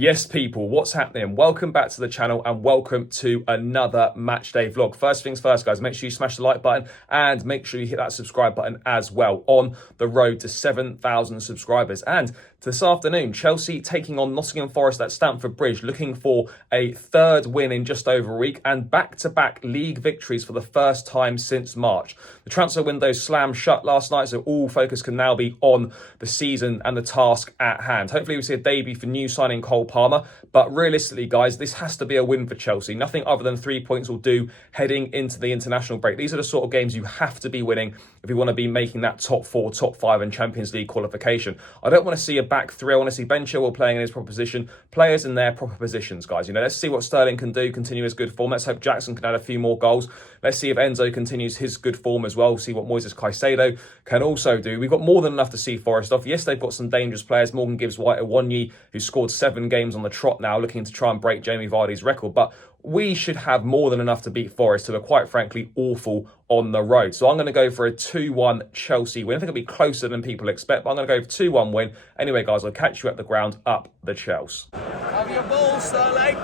Yes, people, what's happening? Welcome back to the channel and welcome to another matchday vlog. First things first, guys, make sure you smash the like button and make sure you hit that subscribe button as well on the road to 7,000 subscribers. And this afternoon, Chelsea taking on Nottingham Forest at Stamford Bridge, looking for a third win in just over a week and back-to-back league victories for the first time since March. The transfer window slammed shut last night, so all focus can now be on the season and the task at hand. Hopefully we see a debut for new signing Cole Palmer, but realistically, guys, this has to be a win for Chelsea. Nothing other than 3 points will do heading into the international break. These are the sort of games you have to be winning if you want to be making that top 4, top 5 and Champions League qualification. I don't want to see a back three. I want to see Ben Chilwell playing in his proper position, players in their proper positions, guys. You know, let's see what Sterling can do, continue his good form. Let's hope Jackson can add a few more goals. Let's see if Enzo continues his good form as well. See what Moises Caicedo can also do. We've got more than enough to see Forest off. Yes, they've got some dangerous players. Morgan Gibbs-White, Aranyak, who scored 7 games on the trot now, looking to try and break Jamie Vardy's record. But we should have more than enough to beat Forest, who are quite frankly awful on the road. So I'm going to go for a 2-1 Chelsea win. I think it'll be closer than people expect, but I'm going to go for 2-1 win. Anyway, guys, I'll catch you at the ground up the Chelsea. Have your ball, Sterling.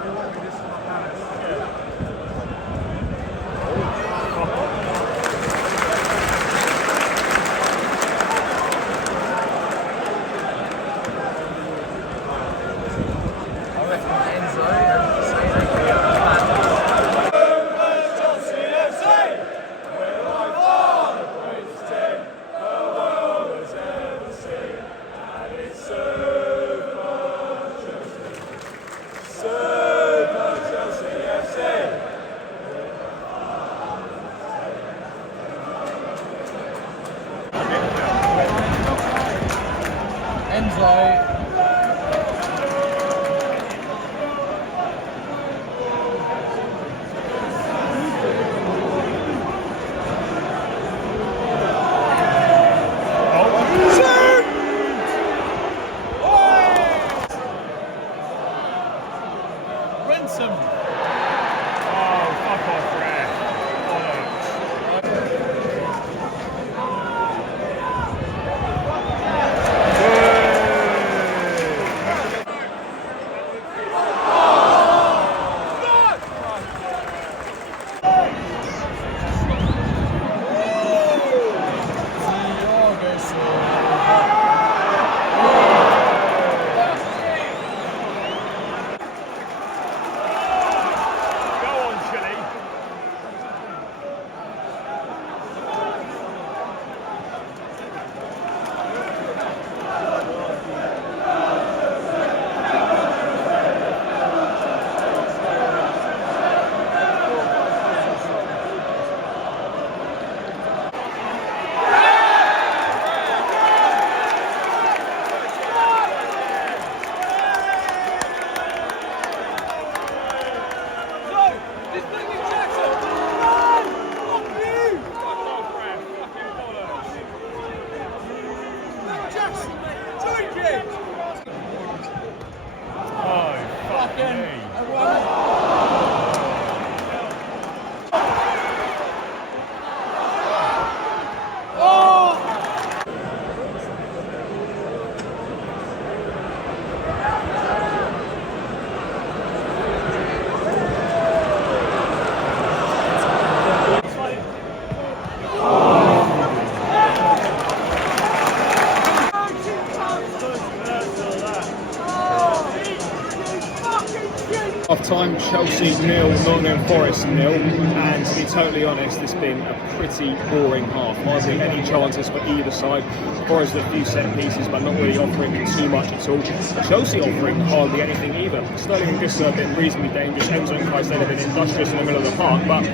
Half-time, Chelsea 0, Nottingham Forest 0, and to be totally honest, it's been a pretty boring half. Hardly any chances for either side. Forest a few set pieces, but not really offering too much at all. Chelsea offering hardly anything either. Sterling and Disgrace have been reasonably dangerous. Enzo and Caicedo have been industrious in the middle of the park, but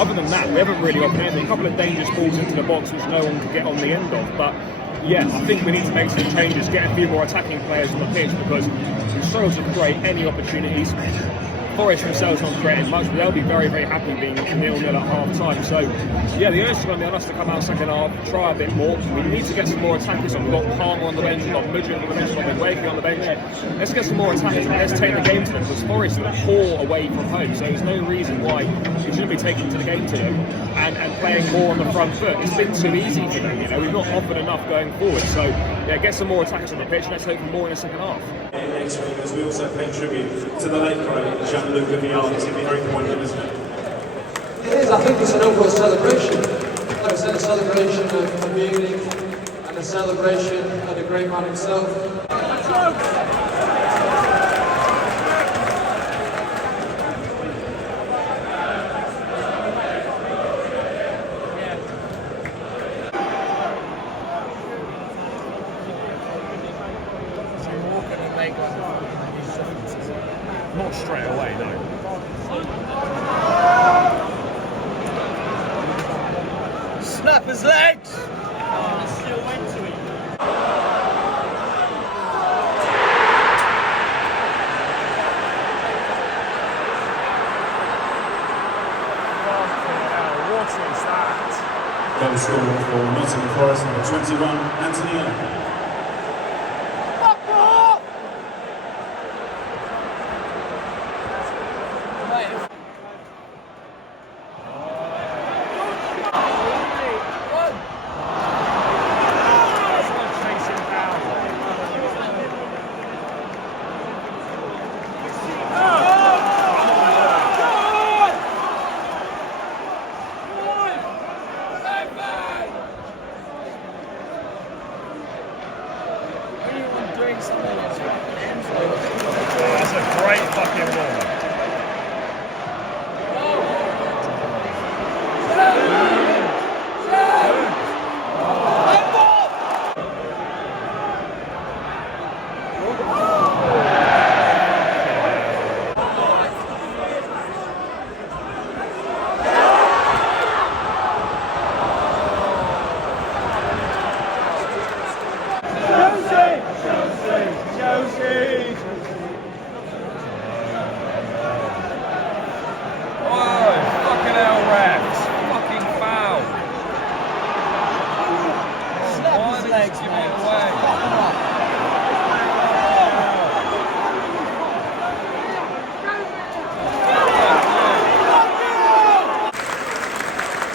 other than that, we haven't really offered anything. A couple of dangerous balls into the box which no one could get on the end of, but yeah, I think we need to make some changes, get a few more attacking players on the pitch, because we struggle to create any opportunities. Forest themselves not creating much, but they'll be very, very happy being 0-0 at half-time. So, yeah, the onus is going to be on us to come out second half, try a bit more. We need to get some more attackers on. We've got Palmer on the bench, we've got Mudryk on the bench, we've got Wakey on the bench. Let's get some more attackers and let's take the game to them, because Forest are poor away from home, so there's no reason why we shouldn't be taking to the game to them and playing more on the front foot. It's been too easy for them, you know, we've not offered enough going forward. So yeah, get some more attackers on the pitch. Let's hope for more in the second half. Next week, as we also pay tribute to the late great Gianluca Vialli. It's going to be very poignant, isn't it? It is. I think it's an overall celebration. Like I said, a celebration of unity and a celebration of the great man himself. Not straight away, no. Snap his legs! Still went to him. What is that? Goal scorer for Nottingham Forest, number 21, Anthony. That's a great fucking ball.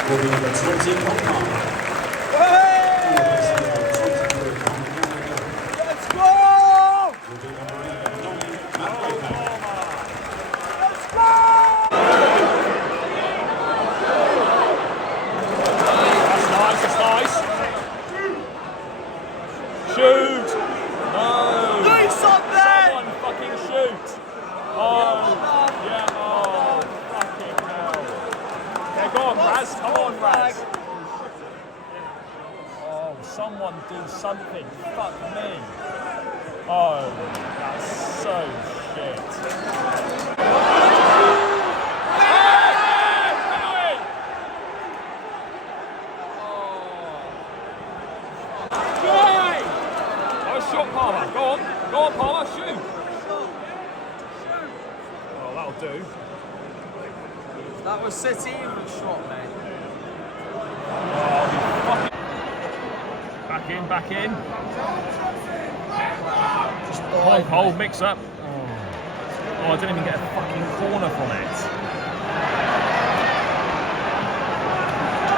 Will be number 20, Pochettino. Let's go! Will be number 11, Nottingham Let's go! That's nice. Shoot! No! Do something! Someone fucking shoot! Oh, yeah, oh, fucking hell. Yeah, go on, Raz, come on, Raz. Oh, someone do something. Fuck me. Oh, that's so shit. Shot Palmer, go on Palmer, shoot! Oh, that'll do. That was City even shot, mate. Oh, back in. Just hold, mix up. Oh, I didn't even get a fucking corner from it.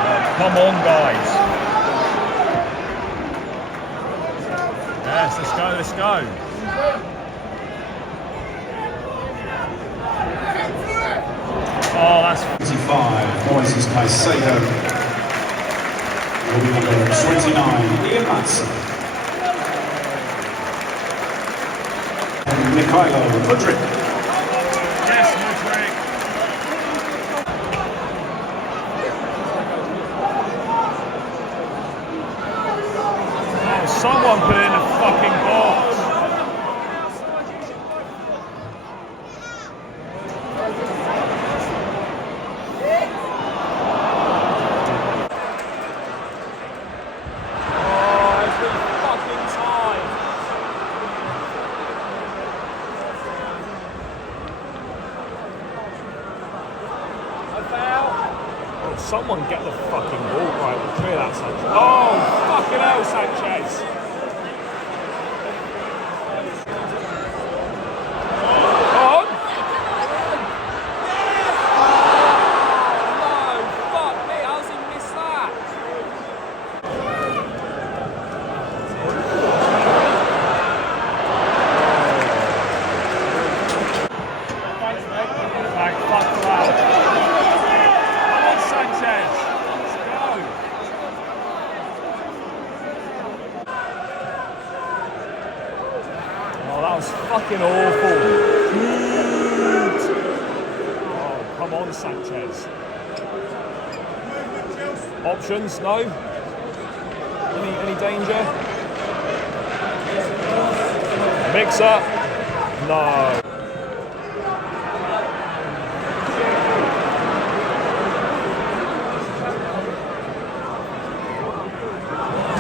Oh, come on, guys. Yes, let's go. Oh, that's 25, Moises Caicedo. Will be number 29, Ian Matson. And Mikhailo Mudryk. yes, Mudryk. Oh, someone put it in a fucking box. Someone get the fucking ball right. Clear that, Sanchez. Oh, fucking hell, Sanchez. On. Oh, no, fuck me. How's he missed that? fucking awful. Oh, come on, Sanchez. Options? No? Any danger? Mix-up? No.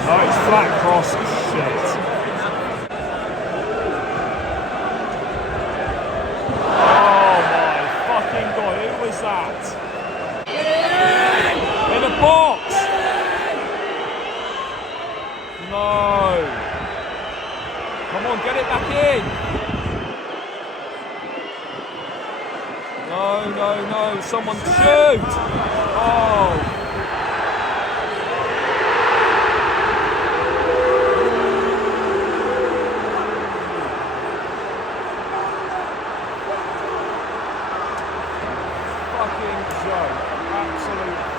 No, it's flat cross. Shit. Oh my fucking god, who was that? In the box! No. Come on, get it back in. No. Someone shoot. Oh. Fucking joke. Absolute